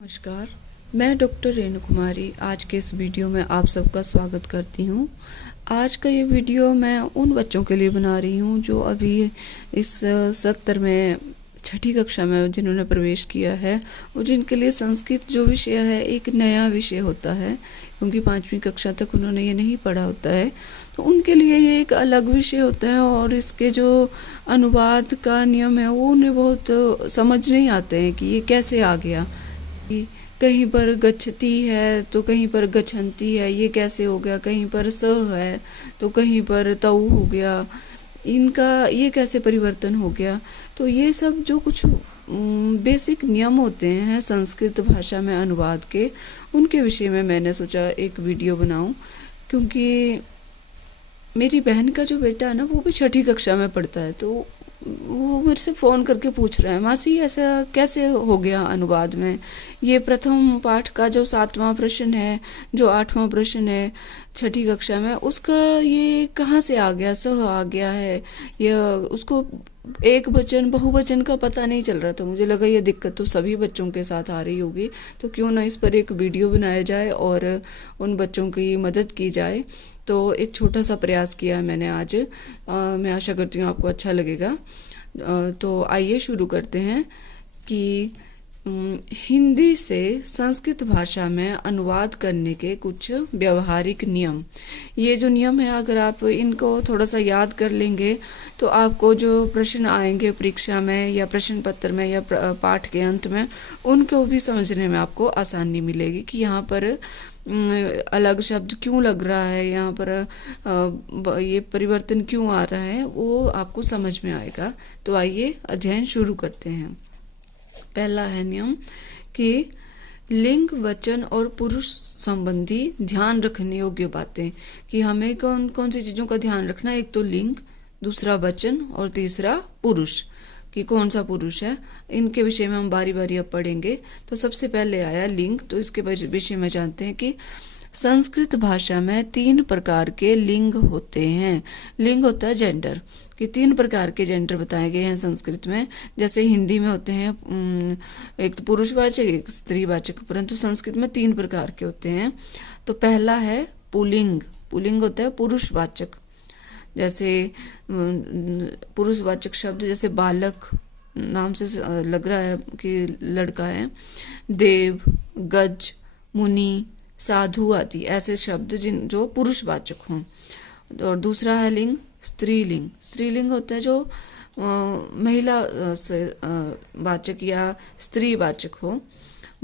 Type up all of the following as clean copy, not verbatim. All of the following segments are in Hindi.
नमस्कार, मैं डॉक्टर रेणु कुमारी आज के इस वीडियो में आप सबका स्वागत करती हूँ। आज का ये वीडियो मैं उन बच्चों के लिए बना रही हूँ जो अभी इस सत्र में छठी कक्षा में जिन्होंने प्रवेश किया है और जिनके लिए संस्कृत जो विषय है एक नया विषय होता है, क्योंकि 5वीं कक्षा तक उन्होंने ये नहीं पढ़ा होता है। तो उनके लिए ये एक अलग विषय होता है और इसके जो अनुवाद का नियम है वो उन्हें बहुत समझ नहीं आते हैं कि ये कैसे आ गया। कहीं पर गच्छती है तो कहीं पर गच्छन्ति है, ये कैसे हो गया। कहीं पर स है तो कहीं पर तऊ हो गया, इनका ये कैसे परिवर्तन हो गया। तो ये सब जो कुछ बेसिक नियम होते हैं संस्कृत भाषा में अनुवाद के, उनके विषय में मैंने सोचा एक वीडियो बनाऊं, क्योंकि मेरी बहन का जो बेटा है ना वो भी छठी कक्षा में पढ़ता है। तो वो मेरे से फ़ोन करके पूछ रहा है, मासी ऐसा कैसे हो गया अनुवाद में। ये प्रथम पाठ का जो 7वां प्रश्न है, जो 8वां प्रश्न है छठी कक्षा में, उसका ये कहाँ से आ गया, सह आ गया है। यह उसको एक वचन बहुवचन का पता नहीं चल रहा था। मुझे लगा ये दिक्कत तो सभी बच्चों के साथ आ रही होगी, तो क्यों ना इस पर एक वीडियो बनाया जाए और उन बच्चों की मदद की जाए। तो एक छोटा सा प्रयास किया है मैंने आज। मैं आशा करती हूँ आपको अच्छा लगेगा। तो आइए शुरू करते हैं कि हिंदी से संस्कृत भाषा में अनुवाद करने के कुछ व्यवहारिक नियम। ये जो नियम है अगर आप इनको थोड़ा सा याद कर लेंगे तो आपको जो प्रश्न आएंगे परीक्षा में या प्रश्न पत्र में या पाठ के अंत में, उनको भी समझने में आपको आसानी मिलेगी कि यहाँ पर अलग शब्द क्यों लग रहा है, यहाँ पर ये परिवर्तन क्यों आ रहा है, वो आपको समझ में आएगा। तो आइए अध्ययन शुरू करते हैं। पहला है नियम कि लिंग, वचन और पुरुष संबंधी ध्यान रखने योग्य बातें, कि हमें कौन कौन सी चीज़ों का ध्यान रखना है। एक तो लिंग, दूसरा वचन और तीसरा पुरुष, कि कौन सा पुरुष है। इनके विषय में हम बारी बारी अब पढ़ेंगे। तो सबसे पहले आया लिंग। तो इसके विषय में जानते हैं कि संस्कृत भाषा में 3 प्रकार के लिंग होते हैं। लिंग होता है जेंडर, कि 3 प्रकार के जेंडर बताए गए हैं संस्कृत में। जैसे हिंदी में होते हैं एक तो पुरुषवाचक एक स्त्रीवाचक, परंतु संस्कृत में 3 प्रकार के होते हैं। तो पहला है पुल्लिंग। पुल्लिंग होता है पुरुषवाचक। जैसे पुरुषवाचक शब्द जैसे बालक, नाम से लग रहा है कि लड़का है। देव, गज, मुनि, साधु आदि ऐसे शब्द जो पुरुषवाचक हों। और दूसरा है लिंग स्त्रीलिंग। स्त्रीलिंग होता है जो महिला से वाचक या स्त्रीवाचक हो।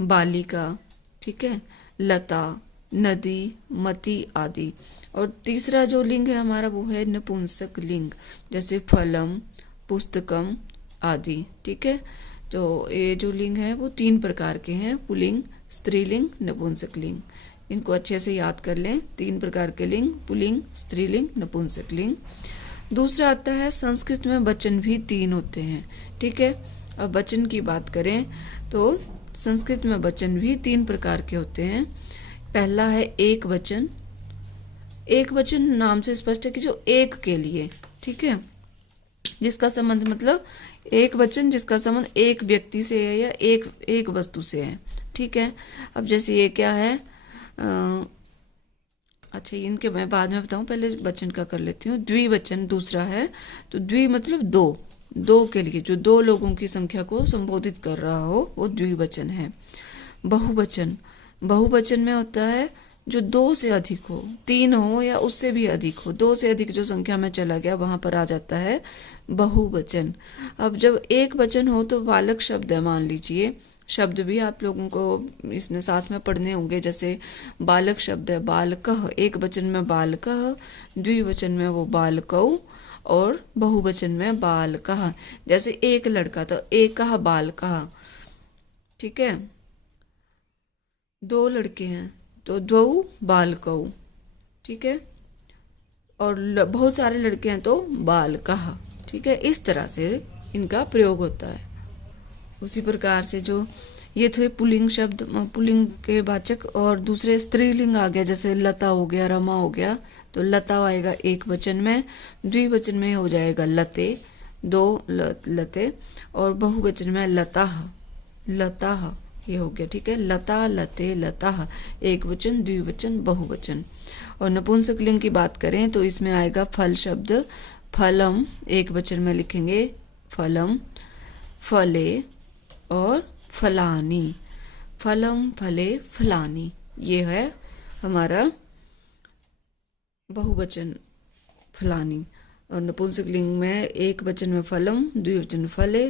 बालिका, ठीक है, लता, नदी, मति आदि। और तीसरा जो लिंग है हमारा वो है नपुंसक लिंग, जैसे फलम, पुस्तकम आदि, ठीक है। तो ये जो लिंग है वो 3 प्रकार के हैं, पुल्लिंग, स्त्रीलिंग, नपुंसक लिंग। इनको अच्छे से याद कर लें। 3 प्रकार के लिंग, पुल्लिंग, स्त्रीलिंग, नपुंसक लिंग। दूसरा आता है संस्कृत में वचन भी 3 होते हैं, ठीक है। अब वचन की बात करें तो संस्कृत में वचन भी 3 प्रकार के होते हैं। पहला है एक वचन। एक वचन नाम से स्पष्ट है कि जो एक के लिए, ठीक है, जिसका संबंध मतलब एक वचन जिसका संबंध एक व्यक्ति से है या एक वस्तु से है, ठीक है। अब जैसे ये क्या है, अच्छा इनके मैं बाद में बताऊं, पहले वचन का कर लेती हूँ। द्विवचन दूसरा है। तो द्वि मतलब दो के लिए, जो 2 लोगों की संख्या को संबोधित कर रहा हो वो द्विवचन है। बहुवचन, बहुवचन में होता है जो 2 से अधिक हो, 3 हो या उससे भी अधिक हो। 2 से अधिक जो संख्या में चला गया वहां पर आ जाता है बहुवचन। अब जब एक वचन हो तो बालक शब्द है, मान लीजिए। शब्द भी आप लोगों को इसमें साथ में पढ़ने होंगे। जैसे बालक शब्द है बालकः, एक वचन में बालकः, द्विवचन में वो बालकौ और बहुवचन में बालकः। जैसे एक लड़का तो एकः बालकः, ठीक है। 2 लड़के हैं तो द्वौ बालकौ, ठीक है। और बहुत सारे लड़के हैं तो बालकः, ठीक है। इस तरह से इनका प्रयोग होता है। उसी प्रकार से जो ये थे पुल्लिंग शब्द, पुल्लिंग के वाचक। और दूसरे स्त्रीलिंग आ गया, जैसे लता हो गया, रमा हो गया। तो लता आएगा एक वचन में, द्विवचन में हो जाएगा लते, 2 लते, और बहुवचन में लताः, लताः, ये हो गया, ठीक है। लता, लते, लताः, एक वचन, द्विवचन, बहुवचन। और नपुंसकलिंग की बात करें तो इसमें आएगा फल शब्द, फलम, एक वचन में लिखेंगे फलम, फले और फलानी, फलम, फले, फलानी, ये है हमारा बहुवचन फलानी। और नपुंसकलिंग में एक वचन में फलम, द्विवचन फले,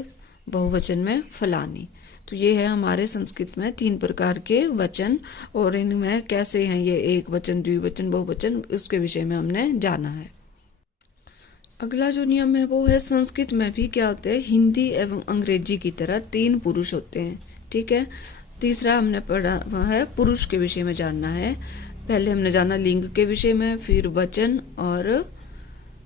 बहुवचन में फलानी। तो ये है हमारे संस्कृत में 3 प्रकार के वचन, और इनमें कैसे हैं ये एक वचन, द्विवचन, बहुवचन, उसके विषय में हमने जाना है। अगला जो नियम है वो है संस्कृत में भी क्या होते हैं, हिंदी एवं अंग्रेजी की तरह 3 पुरुष होते हैं, ठीक है। तीसरा हमने पढ़ा है पुरुष के विषय में जानना है। पहले हमने जाना लिंग के विषय में, फिर वचन, और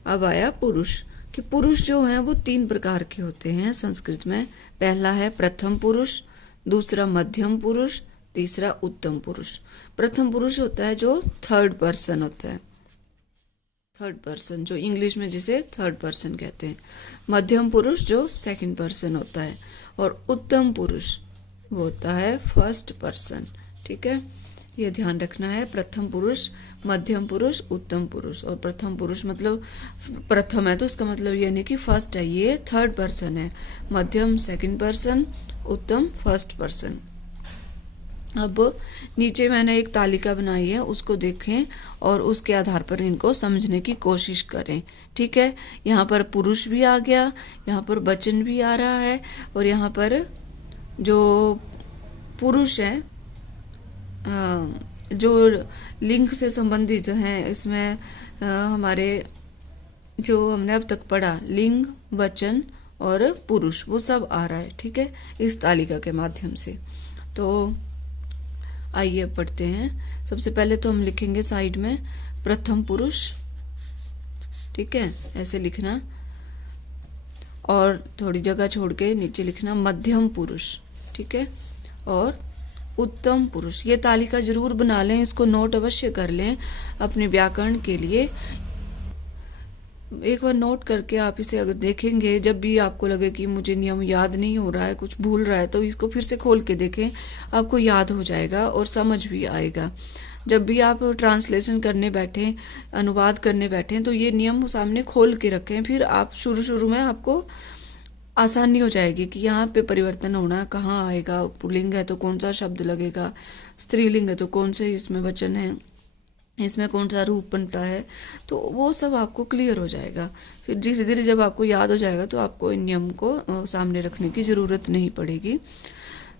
अब आया पुरुष। कि पुरुष जो हैं वो 3 प्रकार के होते हैं संस्कृत में। पहला है प्रथम पुरुष, दूसरा मध्यम पुरुष, तीसरा उत्तम पुरुष। प्रथम पुरुष होता है जो 3rd पर्सन होता है, 3rd पर्सन, जो इंग्लिश में जिसे 3rd पर्सन कहते हैं। मध्यम पुरुष जो 2nd पर्सन होता है, और उत्तम पुरुष वो होता है 1st पर्सन, ठीक है। ये ध्यान रखना है, प्रथम पुरुष, मध्यम पुरुष, उत्तम पुरुष। और प्रथम पुरुष मतलब प्रथम है तो इसका मतलब ये नहीं कि फर्स्ट है, ये 3rd पर्सन है। मध्यम 2nd पर्सन, उत्तम 1st पर्सन। अब नीचे मैंने एक तालिका बनाई है, उसको देखें और उसके आधार पर इनको समझने की कोशिश करें, ठीक है। यहाँ पर पुरुष भी आ गया, यहाँ पर वचन भी आ रहा है, और यहाँ पर जो पुरुष है जो लिंग से संबंधित हैं, इसमें हमारे जो हमने अब तक पढ़ा लिंग, वचन और पुरुष, वो सब आ रहा है, ठीक है, इस तालिका के माध्यम से। तो आइए पढ़ते हैं। सबसे पहले तो हम लिखेंगे साइड में प्रथम पुरुष, ठीक है, ऐसे लिखना, और थोड़ी जगह छोड़ के नीचे लिखना मध्यम पुरुष, ठीक है, और उत्तम पुरुष। ये तालिका जरूर बना लें, इसको नोट अवश्य कर लें अपने व्याकरण के लिए। एक बार नोट करके आप इसे अगर देखेंगे, जब भी आपको लगे कि मुझे नियम याद नहीं हो रहा है, कुछ भूल रहा है, तो इसको फिर से खोल के देखें, आपको याद हो जाएगा और समझ भी आएगा। जब भी आप ट्रांसलेशन करने बैठें, अनुवाद करने बैठें, तो ये नियम सामने खोल के रखें, फिर आप शुरू में आपको आसानी हो जाएगी कि यहाँ पे परिवर्तन होना कहाँ आएगा, पुल्लिंग है तो कौन सा शब्द लगेगा, स्त्रीलिंग है तो कौन से इसमें वचन है, इसमें कौन सा रूप बनता है, तो वो सब आपको क्लियर हो जाएगा। फिर धीरे धीरे जब आपको याद हो जाएगा तो आपको इन नियम को सामने रखने की ज़रूरत नहीं पड़ेगी।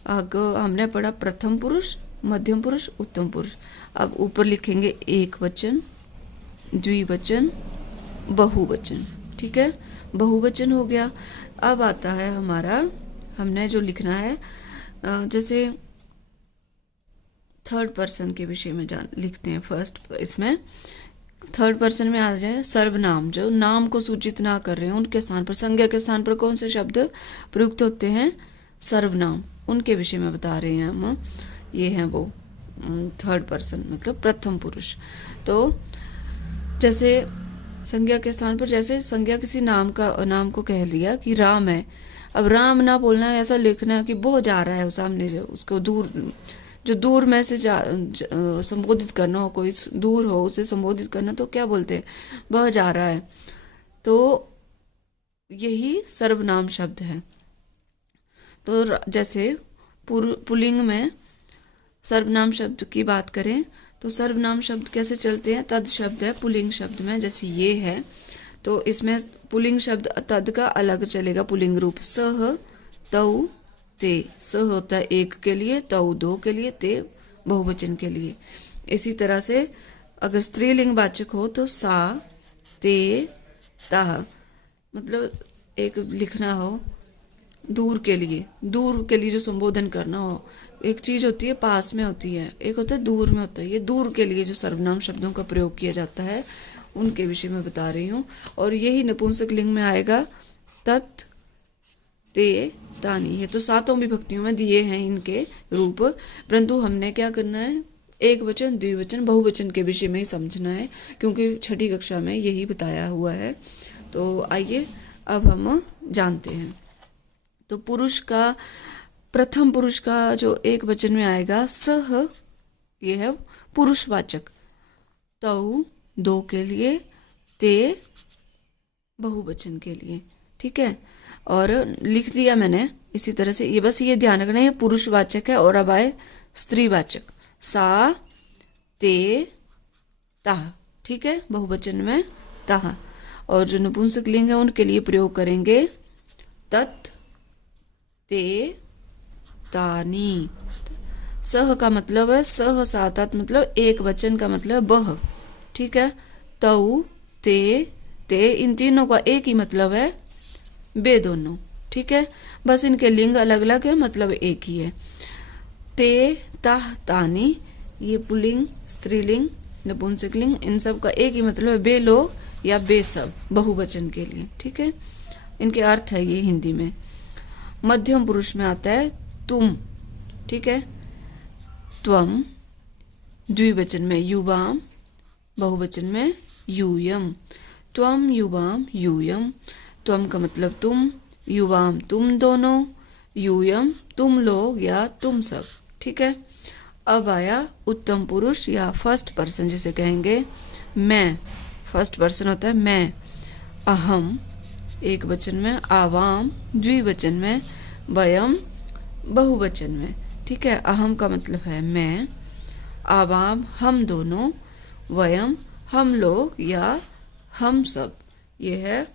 आगे हमने पढ़ा प्रथम पुरुष, मध्यम पुरुष, उत्तम पुरुष। अब ऊपर लिखेंगे एक वचन, द्विवचन, बहुवचन, ठीक है, बहुवचन हो गया। अब आता है हमारा, हमने जो लिखना है, जैसे 3rd पर्सन के विषय में लिखते हैं। फर्स्ट इसमें 3rd पर्सन में आ जाए सर्वनाम, जो नाम को सूचित ना कर रहे हैं, उनके स्थान पर, संज्ञा के स्थान पर कौन से शब्द प्रयुक्त होते हैं, सर्वनाम, उनके विषय में बता रहे हैं हम। ये हैं वो 3rd पर्सन मतलब प्रथम पुरुष। तो जैसे संज्ञा के स्थान पर, जैसे संज्ञा किसी नाम को कह दिया कि राम है, अब राम ना बोलना है, ऐसा लिखना है कि वो जा रहा है सामने, उसको जो दूर में से संबोधित करना हो, कोई दूर हो उसे संबोधित करना, तो क्या बोलते हैं, वह जा रहा है, तो यही सर्वनाम शब्द है। तो जैसे पुल्लिंग में सर्वनाम शब्द की बात करें तो सर्वनाम शब्द कैसे चलते हैं, तद शब्द है पुल्लिंग शब्द में, जैसे ये है, तो इसमें पुल्लिंग शब्द तद का अलग चलेगा पुल्लिंग रूप, सह, तौ, ते। स होता है एक के लिए, तौ 2 के लिए, ते बहुवचन के लिए। इसी तरह से अगर स्त्रीलिंग वाचक हो तो सा, ते, ता, मतलब एक लिखना हो दूर के लिए जो संबोधन करना हो। एक चीज होती है पास में होती है, एक होता है दूर में होता है। ये दूर के लिए जो सर्वनाम शब्दों का प्रयोग किया जाता है उनके विषय में बता रही हूँ। और यही नपुंसक लिंग में आएगा तत्, ते, तानी। ये तो 7 विभक्तियों में दिए हैं इनके रूप, परंतु हमने क्या करना है, एक वचन, द्विवचन, बहुवचन के विषय में ही समझना है, क्योंकि 6ठी कक्षा में यही बताया हुआ है। तो आइए अब हम जानते हैं। तो पुरुष का प्रथम पुरुष का जो एक वचन में आएगा सह, ये है पुरुषवाचक। तौ दो के लिए, ते बहुवचन के लिए, ठीक है। और लिख दिया मैंने इसी तरह से, ये बस ये ध्यान रखना, ये पुरुषवाचक है। और अब आए स्त्रीवाचक, सा, ते, ताह, ठीक है, बहुवचन में ताह। और जो नपुंसक लिंग है उनके लिए प्रयोग करेंगे तत्, ते, तानी। सह का मतलब है सह, सा, तत् मतलब एक वचन का मतलब बह, ठीक है। तौ, ते, इन तीनों का एक ही मतलब है, बे दोनों, ठीक है। बस इनके लिंग अलग अलग है, मतलब एक ही है। ते, ताह, तानी, ये पुल्लिंग, स्त्रीलिंग, नपुंसकलिंग, इन सब का एक ही मतलब है, बे लोग या बे सब, बहुवचन के लिए, ठीक है। इनके अर्थ है ये हिंदी में। मध्यम पुरुष में आता है तुम, ठीक है, त्वम, द्विवचन में युवाम, बहुवचन में यूयम। त्वम, युवाम, यूयम। त्वम का मतलब तुम, युवाम तुम दोनों, यूयम तुम लोग या तुम सब, ठीक है। अब आया उत्तम पुरुष या फर्स्ट पर्सन जिसे कहेंगे मैं, फर्स्ट पर्सन होता है मैं। अहम एक वचन में, आवाम द्विवचन में, वयम बहुवचन में, ठीक है। अहम का मतलब है मैं, आवाम हम दोनों, वयम हम लोग या हम सब। ये है,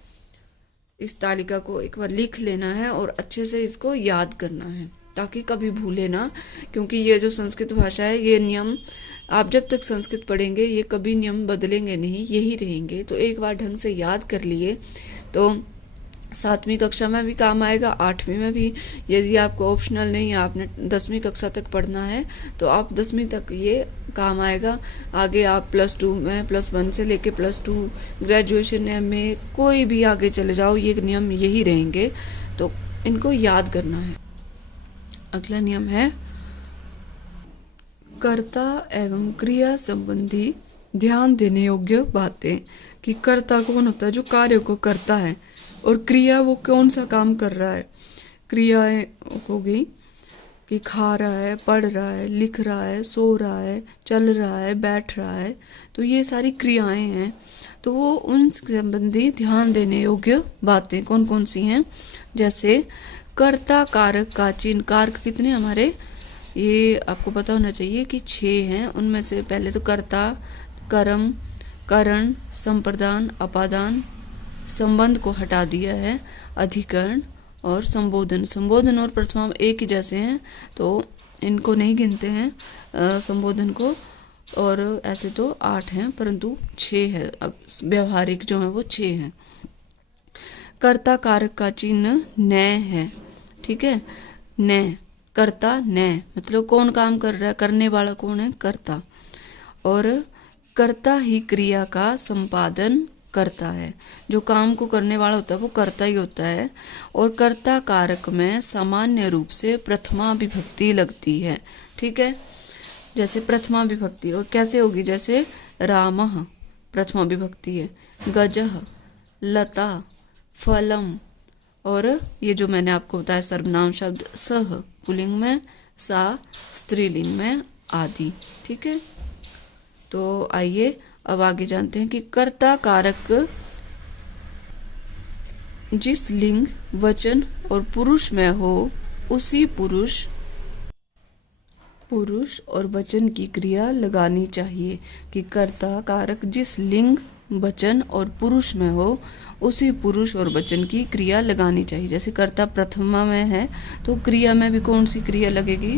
इस तालिका को एक बार लिख लेना है और अच्छे से इसको याद करना है ताकि कभी भूले ना, क्योंकि ये जो संस्कृत भाषा है ये नियम आप जब तक संस्कृत पढ़ेंगे ये कभी नियम बदलेंगे नहीं, यही रहेंगे। तो एक बार ढंग से याद कर लिए तो 7वीं कक्षा में भी काम आएगा, 8वीं में भी। यदि आपको ऑप्शनल नहीं है, आपने 10वीं कक्षा तक पढ़ना है तो आप 10वीं तक ये काम आएगा। आगे आप +2 में, +1 से लेके +2 ग्रेजुएशन में कोई भी आगे चले जाओ, ये नियम यही रहेंगे, तो इनको याद करना है। अगला नियम है कर्ता एवं क्रिया संबंधी ध्यान देने योग्य बातें। कि कर्ता कौन होता है, जो कार्य को करता है, और क्रिया वो कौन सा काम कर रहा है। क्रियाएं हो गई कि खा रहा है, पढ़ रहा है, लिख रहा है, सो रहा है, चल रहा है, बैठ रहा है, तो ये सारी क्रियाएं हैं। तो वो उन संबंधी ध्यान देने योग्य बातें कौन कौन सी हैं, जैसे कर्ता कारक का चिन्ह। कारक कितने हमारे, ये आपको पता होना चाहिए कि 6 हैं। उनमें से पहले तो कर्ता, कर्म, करण, संप्रदान, अपादान, संबंध को हटा दिया है, अधिकरण और संबोधन। संबोधन और प्रथमा एक ही जैसे हैं तो इनको नहीं गिनते हैं संबोधन को, और ऐसे तो 8 हैं परंतु 6 है, अब व्यवहारिक जो है वो 6 हैं। कर्ता कारक का चिन्ह न है, ठीक है। न, कर्ता न मतलब कौन काम कर रहा है, करने वाला कौन है, कर्ता। और कर्ता ही क्रिया का संपादन करता है, जो काम को करने वाला होता है वो कर्ता ही होता है। और कर्ता कारक में सामान्य रूप से प्रथमा विभक्ति लगती है, ठीक है। जैसे प्रथमा विभक्ति, और कैसे होगी, जैसे रामः प्रथमा विभक्ति है, गजः, लता, फलम, और ये जो मैंने आपको बताया सर्वनाम शब्द सह पुल्लिंग में, सा स्त्रीलिंग में, आदि, ठीक है। तो आइए अब आगे जानते हैं कि कर्ता कारक जिस लिंग, वचन और पुरुष में हो उसी पुरुष और वचन की क्रिया लगानी चाहिए। कि कर्ता कारक जिस लिंग, वचन और पुरुष में हो उसी पुरुष और वचन की क्रिया लगानी चाहिए। जैसे कर्ता प्रथमा में है तो क्रिया में भी कौन सी क्रिया लगेगी,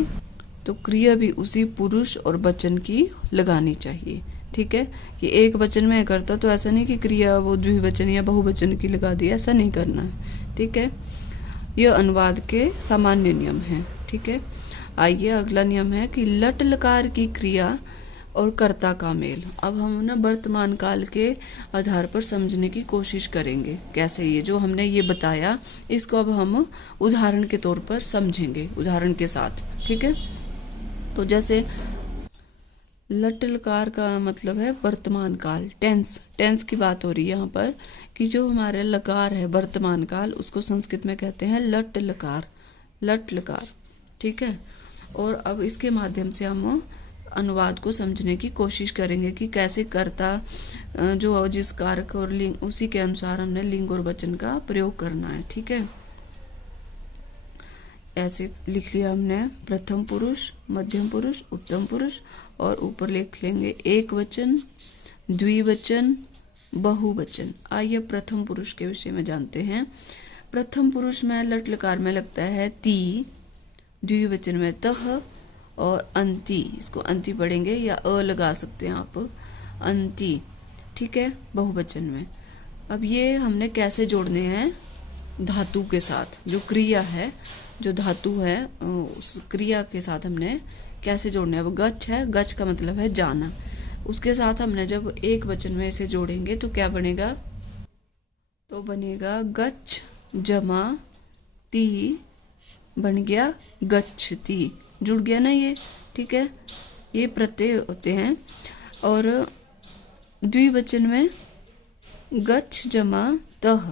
तो क्रिया भी उसी पुरुष और वचन की लगानी चाहिए, ठीक है। कि एक वचन में करता तो ऐसा नहीं कि क्रिया वो द्विवचन या बहुवचन की लगा दी, ऐसा नहीं करना है, ठीक है। यह अनुवाद के सामान्य नियम हैं, ठीक है। आइए अगला नियम है कि लट लकार की क्रिया और कर्ता का मेल। अब हम ना वर्तमान काल के आधार पर समझने की कोशिश करेंगे कैसे, ये जो हमने ये बताया इसको अब हम उदाहरण के तौर पर समझेंगे, उदाहरण के साथ, ठीक है। तो जैसे लट लकार का मतलब है वर्तमान काल, टेंस की बात हो रही है यहाँ पर, कि जो हमारे लकार है वर्तमान काल उसको संस्कृत में कहते हैं लट लकार, लट लकार। ठीक है। और अब इसके माध्यम से हम अनुवाद को समझने की कोशिश करेंगे कि कैसे कर्ता जो जिस कारक और लिंग, उसी के अनुसार हमने लिंग और वचन का प्रयोग करना है। ठीक है, ऐसे लिख लिया हमने प्रथम पुरुष, मध्यम पुरुष, उत्तम पुरुष, और ऊपर लिख लेंगे एक वचन, द्विवचन, बहुवचन। आइए प्रथम पुरुष के विषय में जानते हैं। प्रथम पुरुष में लट लकार में लगता है ती, द्विवचन में तह और अंति, इसको अंति पढ़ेंगे या अ लगा सकते हैं आप, अंति। ठीक है, बहुवचन में। अब ये हमने कैसे जोड़ने हैं, धातु के साथ। जो क्रिया है, जो धातु है, उस क्रिया के साथ हमने कैसे जोड़ने हैं। अब गच्छ है, गच्छ का मतलब है जाना, उसके साथ हमने जब एक वचन में इसे जोड़ेंगे तो क्या बनेगा, तो बनेगा गच्छ जमा ती, बन गया गच्छति, जुड़ गया ना ये। ठीक है, ये प्रत्यय होते हैं। और द्विवचन में गच्छ जमा तह,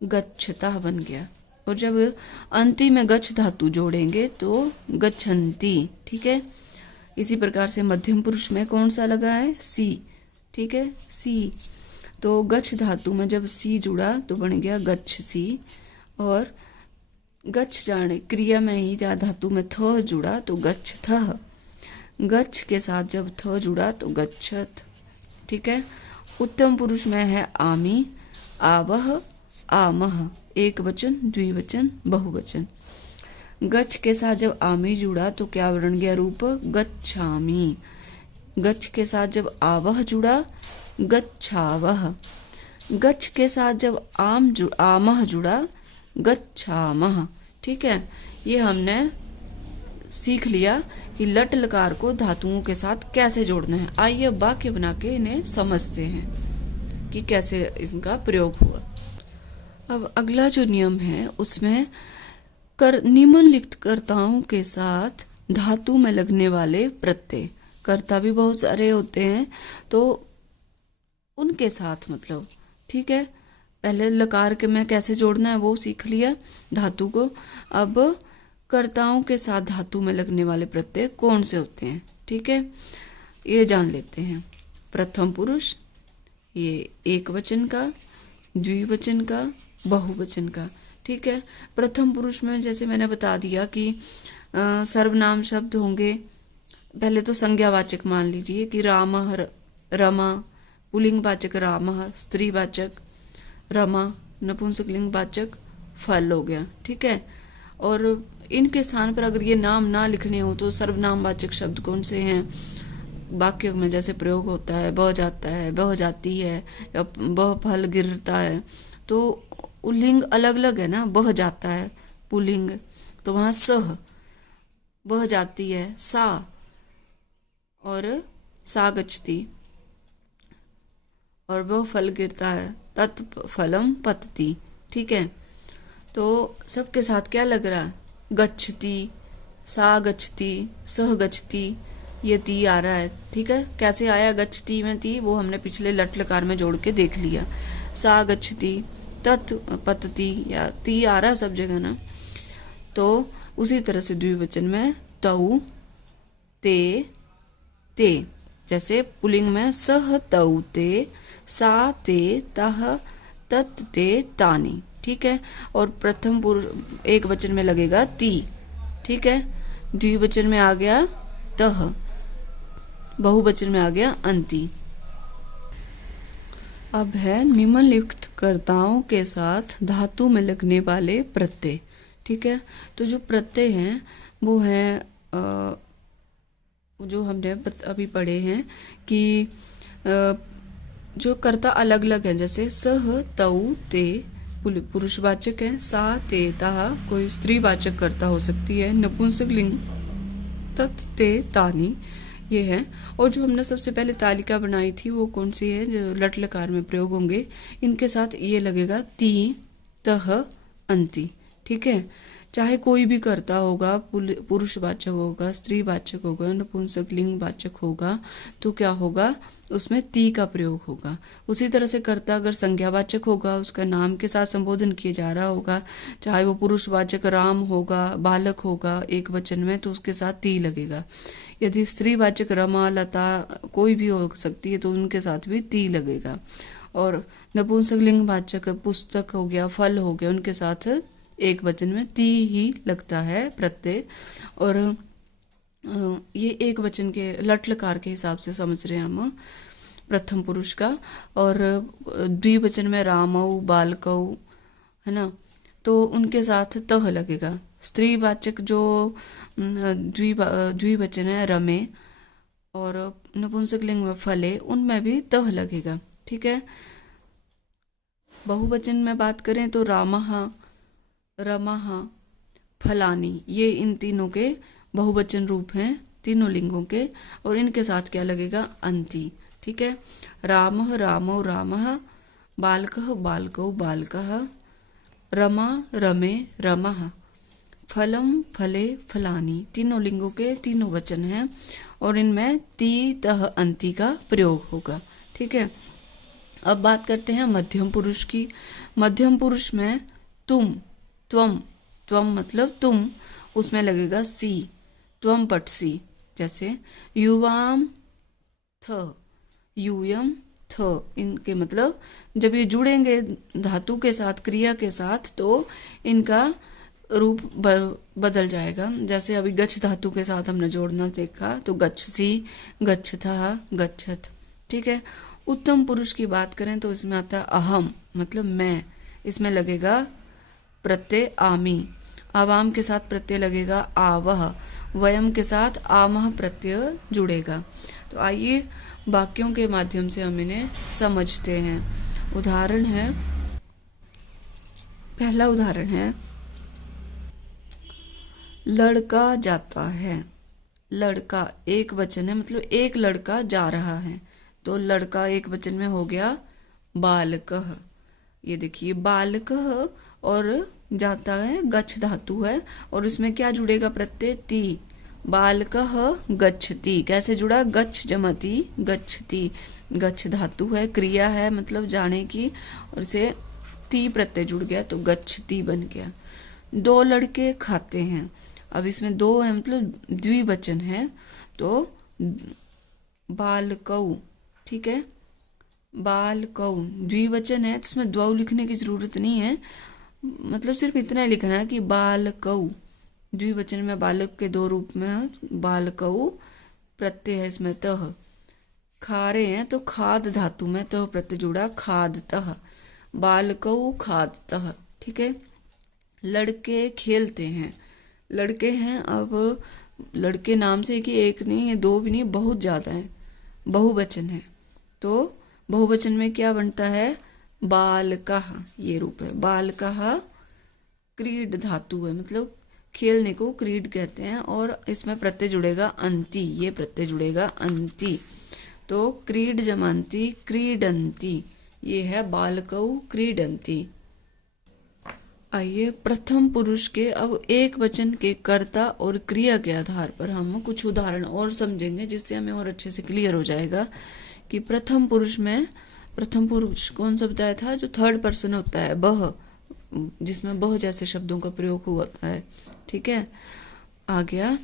गच्छतः बन गया। और जब अंति में गच्छ धातु जोड़ेंगे तो गच्छन्ति। ठीक है, इसी प्रकार से मध्यम पुरुष में कौन सा लगा है, सी। ठीक है, सी। तो गच्छ धातु में जब सी जुड़ा तो बन गया गच्छसी। और गच्छ जाने क्रिया में ही धातु में थ जुड़ा तो गच्छथः। गच्छ के साथ जब थ जुड़ा तो गच्छत। ठीक है, उत्तम पुरुष में है आमी, आवह, आमह, एक वचन, द्विवचन, बहुवचन। गच्छ के साथ जब आमी जुड़ा तो क्या बन गया रूप, गच्छामी। गच्छ के साथ जब आवह जुड़ा, गच्छावह। गच्छ के साथ जब आमह जुड़ा, गच्छामः। ठीक है, ये हमने सीख लिया कि लट लकार को धातुओं के साथ कैसे जोड़ना है। आइए वाक्य बना के इन्हें समझते हैं कि कैसे इनका प्रयोग हुआ। अब अगला जो नियम है उसमें निम्नलिखित कर्ताओं के साथ धातु में लगने वाले प्रत्यय, कर्ता भी बहुत सारे होते हैं तो उनके साथ मतलब। ठीक है, पहले लकार के में कैसे जोड़ना है वो सीख लिया धातु को। अब कर्ताओं के साथ धातु में लगने वाले प्रत्यय कौन से होते हैं, ठीक है, ये जान लेते हैं। प्रथम पुरुष, ये एक वचन का, द्विवचन का, बहुवचन का। ठीक है, प्रथम पुरुष में जैसे मैंने बता दिया कि सर्वनाम शब्द होंगे। पहले तो संज्ञावाचक मान लीजिए कि रामः, रमा, पुल्लिंगवाचक रामः, स्त्रीवाचक रमा, नपुंसकलिंगवाचक फल हो गया। ठीक है, और इनके स्थान पर अगर ये नाम ना लिखने हो तो सर्वनामवाचक शब्द कौन से हैं वाक्य में जैसे प्रयोग होता है, बह जाता है, बह जाती है, या बह फल गिरता है, तो लिंग अलग अलग है ना। बह जाता है पुल्लिंग तो वहाँ सह, बह जाती है सा, और सा गच्छति, और वह फल गिरता है तत्फलम पतति। ठीक है, तो सबके साथ क्या लग रहा है, गच्छति, सा गच्छति, सह गच्छति, ये ती आ रहा है। ठीक है, कैसे आया गच्छति में ती, वो हमने पिछले लट लकार में जोड़ के देख लिया। सा गच्छति, तत् पतति, या ती आ रहा सब जगह ना। तो उसी तरह से द्विवचन में तौ, ते, ते, जैसे पुल्लिंग में सह तौ ते, सा ते तह, तत् ते तानि। ठीक है, और प्रथम पुरुष एक वचन में लगेगा ती। ठीक है, द्विवचन में आ गया तह, बहुवचन में आ गया अंति। अब है निम्नलिखित कर्ताओं के साथ धातु में लगने वाले प्रत्यय। ठीक है, तो जो प्रत्यय हैं वो हैं जो हमने अभी पढ़े हैं कि जो कर्ता अलग अलग हैं, जैसे सह तौ ते पुरुषवाचक है, सा ते ता कोई स्त्रीवाचक कर्ता हो सकती है, नपुंसकलिंग तत् ते तानि ये है। और जो हमने सबसे पहले तालिका बनाई थी वो कौन सी है, जो लट लकार में प्रयोग होंगे, इनके साथ ये लगेगा ती, तह, अंति। ठीक है, चाहे कोई भी कर्ता होगा, पुरुषवाचक होगा, स्त्रीवाचक होगा, नपुंसक लिंगवाचक होगा, तो क्या होगा, उसमें ती का प्रयोग होगा। उसी तरह से कर्ता अगर संज्ञावाचक होगा, उसका नाम के साथ संबोधन किया जा रहा होगा, चाहे वो पुरुषवाचक राम होगा, बालक होगा एक वचन में, तो उसके साथ ती लगेगा। यदि स्त्रीवाचक रमा, लता कोई भी हो सकती है, तो उनके साथ भी ती लगेगा। और नपुंसक लिंगवाचक पुस्तक हो गया, फल हो गया, उनके साथ एक वचन में ती ही लगता है प्रत्यय। और ये एक वचन के लट लकार के हिसाब से समझ रहे हैं हम प्रथम पुरुष का। और द्विवचन में रामऊ, बालकऊ, है ना, तो उनके साथ तह लगेगा। स्त्रीवाचक जो द्विवचन है रमे, और नपुंसक लिंग में फले, उनमें भी तह लगेगा। ठीक है। बहुवचन में बात करें तो रामः, रमः, फलानी, ये इन तीनों के बहुवचन रूप हैं, तीनों लिंगों के। और इनके साथ क्या लगेगा, अंति। ठीक है। रामः, रामौ, रामः, बालकः, बालकौ, बालकः, रमा, रमे, रमः, फलम, फले, फलानी, तीनों लिंगों के तीनों वचन हैं, और इनमें ती, तह, अंति का प्रयोग होगा। ठीक है। अब बात करते हैं मध्यम पुरुष की। मध्यम पुरुष में तुम, त्वम, त्वम मतलब तुम, उसमें लगेगा सी, त्वम पट सी। जैसे युवाम थ, यूयम थ, इनके मतलब जब ये जुड़ेंगे धातु के साथ, क्रिया के साथ, तो इनका रूप बदल जाएगा। जैसे अभी गच्छ धातु के साथ हमने जोड़ना सीखा, तो गच्छसी, गच्छथः, गच्छत। ठीक है। उत्तम पुरुष की बात करें तो इसमें आता है अहम, मतलब मैं, इसमें लगेगा प्रत्यय आमी। आवाम के साथ प्रत्यय लगेगा आवह, वयम के साथ आमह प्रत्यय जुड़ेगा। तो आइए वाक्यों के माध्यम से हम इन्हें समझते हैं। उदाहरण है, पहला उदाहरण है, लड़का जाता है। लड़का एक वचन है, मतलब एक लड़का जा रहा है, तो लड़का एक वचन में हो गया बालकः। ये देखिए बालकः, और जाता है गच्छ धातु है, और इसमें क्या जुड़ेगा, प्रत्यय ती। बालकः गच्छति, कैसे जुड़ा, गच्छ जमति गच्छति, गच्छ धातु है, क्रिया है मतलब जाने की, और से ती प्रत्यय जुड़ गया, तो गच्छति बन गया। दो लड़के खाते हैं। अब इसमें दो है, मतलब द्विवचन है, तो बालकौ। ठीक है। बालकौ द्विवचन है, तो इसमें द्वौ लिखने की जरूरत नहीं है, मतलब सिर्फ इतना ही लिखना है कि बालकौ। द्विवचन में बालक के दो रूप में, बालकौ प्रत्यय है इसमें तह। खा रहे हैं, तो खाद धातु में तह प्रत्यय जुड़ा, खादतः, बालकौ खादतः। ठीक है। लड़के खेलते हैं। लड़के हैं, अब लड़के नाम से कि एक नहीं है, दो भी नहीं, बहुत ज़्यादा है, बहुवचन है, तो बहुवचन में क्या बनता है, बालकः, ये रूप है। बालकः क्रीड धातु है, मतलब खेलने को क्रीड कहते हैं, और इसमें प्रत्यय जुड़ेगा अंति, ये प्रत्यय जुड़ेगा अंति, तो क्रीड जमांति क्रीडंती, ये है बालकौ क्रीडंती। आइए प्रथम पुरुष के अब एक वचन के कर्ता और क्रिया के आधार पर हम कुछ उदाहरण और समझेंगे, जिससे हमें और अच्छे से क्लियर हो जाएगा कि प्रथम पुरुष में, प्रथम पुरुष कौन सा बताया था, जो थर्ड पर्सन होता है, बह, जिसमें बह जैसे शब्दों का प्रयोग होता है। ठीक है। आ गया,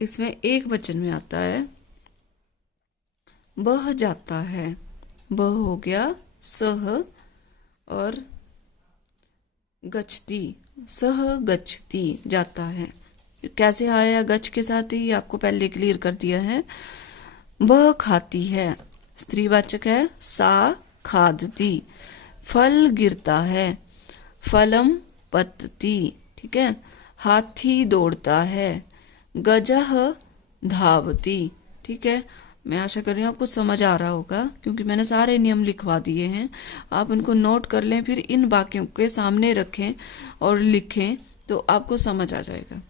इसमें एक वचन में आता है, बह जाता है, बह हो गया सह, और गच्छति, सह गच्छति, जाता है। कैसे आया गच्छ के साथ ही, आपको पहले क्लियर कर दिया है। वह खाती है, स्त्रीवाचक है, सा खादती। फल गिरता है, फलम पतती। ठीक है। हाथी दौड़ता है, गजह धावती। ठीक है। मैं आशा कर रही हूँ आपको समझ आ रहा होगा, क्योंकि मैंने सारे नियम लिखवा दिए हैं, आप इनको नोट कर लें, फिर इन वाक्यों के सामने रखें और लिखें, तो आपको समझ आ जाएगा।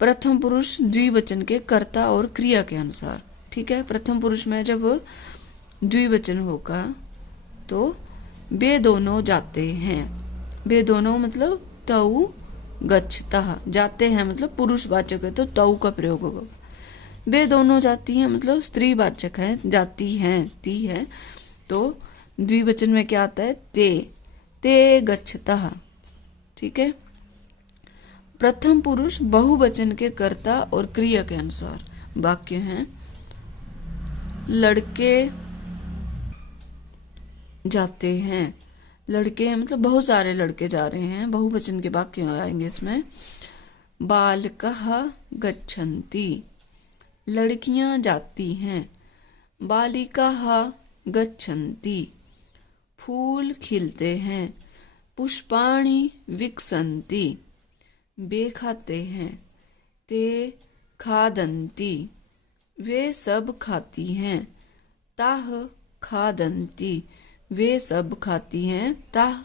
प्रथम पुरुष द्विवचन के कर्ता और क्रिया के अनुसार। ठीक है। प्रथम पुरुष में जब द्विवचन होगा तो वे दोनों जाते हैं। वे दोनों मतलब तऊ गच्छतः, जाते हैं मतलब पुरुषवाचक है तो तौ का प्रयोग होगा। वे दोनों जाती हैं मतलब स्त्रीवाचक है, जाती हैं ती है, तो द्विवचन में क्या आता है ते गच्छतः। ठीक है। प्रथम पुरुष बहुवचन के कर्ता और क्रिया के अनुसार वाक्य हैं। लड़के जाते हैं, लड़के हैं मतलब बहुत सारे लड़के जा रहे हैं, बहुवचन के वाक्य आएंगे इसमें। बालकः गच्छन्ति, लड़कियां जाती हैं। बालिकाः गच्छन्ति, फूल खिलते हैं। पुष्पाणि विकसन्ति, वे खाते हैं। ते खादन्ति, वे सब खाती हैं। ताः खादन्ति, वे सब खाती हैं। ताः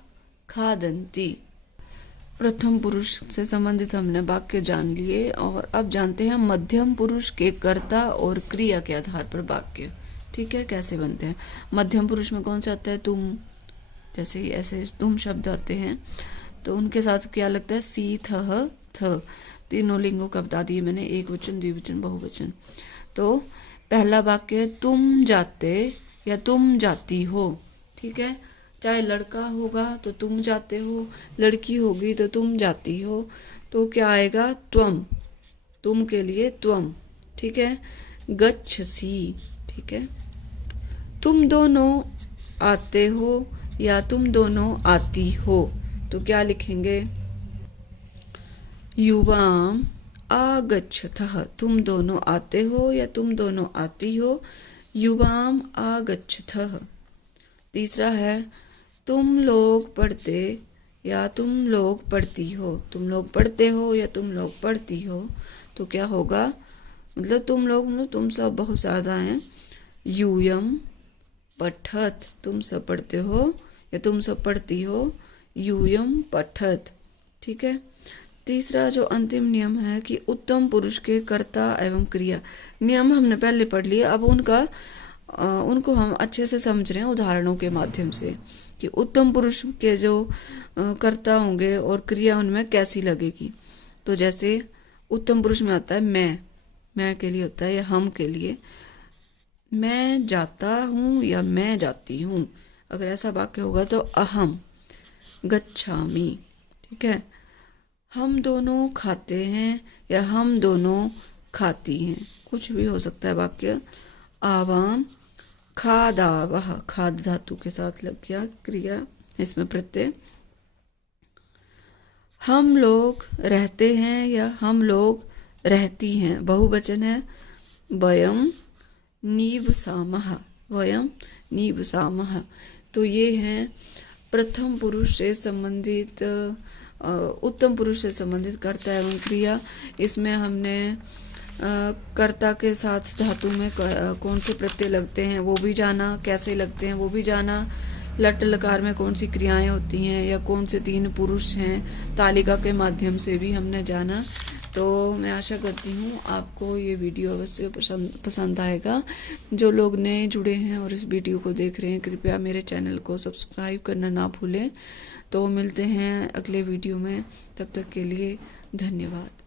खादन्ति। प्रथम पुरुष से संबंधित हमने वाक्य जान लिए और अब जानते हैं मध्यम पुरुष के कर्ता और क्रिया के आधार पर वाक्य। ठीक है, कैसे बनते हैं। मध्यम पुरुष में कौन सा आता है, तुम, जैसे ही ऐसे तुम शब्द आते हैं तो उनके साथ क्या लगता है, सी थ थ। तीनों लिंगों का बता दिए मैंने, एक वचन, द्विवचन, बहुवचन। तो पहला वाक्य है तुम जाते या तुम जाती हो। ठीक है, चाहे लड़का होगा तो तुम जाते हो, लड़की होगी तो तुम जाती हो, तो क्या आएगा, त्वम, तुम के लिए त्वम। ठीक है। गच्छसि, ठीक है। तुम दोनों आते हो या तुम दोनों आती हो, तो क्या लिखेंगे, युवाम आगच्छतः, तुम दोनों आते हो या तुम दोनों आती हो, युवाम आगच्छतः। तीसरा है तुम लोग पढ़ते या तुम लोग पढ़ती हो, तुम लोग पढ़ते हो या तुम लोग पढ़ती हो, तो क्या होगा, मतलब तुम लोग मतलब तुम सब बहुत ज़्यादा हैं। यूयम पठत, तुम सब पढ़ते हो या तुम सब पढ़ती हो, यूयम पठत। ठीक है। तीसरा जो अंतिम नियम है कि उत्तम पुरुष के कर्ता एवं क्रिया, नियम हमने पहले पढ़ लिए, अब उनको हम अच्छे से समझ रहे हैं उदाहरणों के माध्यम से कि उत्तम पुरुष के जो कर्ता होंगे और क्रिया उनमें कैसी लगेगी। तो जैसे उत्तम पुरुष में आता है मैं के लिए होता है या हम के लिए, मैं जाता हूँ या मैं जाती हूँ। अगर ऐसा वाक्य होगा तो अहम गच्छामि। ठीक है। हम दोनों खाते हैं या हम दोनों खाती हैं, कुछ भी हो सकता है वाक्य। आवाम खादावह, खाद धातु के साथ लग गया क्रिया, इसमें प्रत्यय। हम लोग रहते हैं या हम लोग रहती हैं, बहुवचन है। वयम निवसामः, वयम निवसामः। तो ये हैं प्रथम पुरुष से संबंधित उत्तम पुरुष से संबंधित कर्ता एवं क्रिया। इसमें हमने कर्ता के साथ धातु में कौन से प्रत्यय लगते हैं वो भी जाना, कैसे लगते हैं वो भी जाना, लट लकार में कौन सी क्रियाएं होती हैं या कौन से तीन पुरुष हैं, तालिका के माध्यम से भी हमने जाना। तो मैं आशा करती हूँ आपको ये वीडियो अवश्य पसंद आएगा। जो लोग नए जुड़े हैं और इस वीडियो को देख रहे हैं, कृपया मेरे चैनल को सब्सक्राइब करना ना भूलें। तो मिलते हैं अगले वीडियो में, तब तक के लिए धन्यवाद।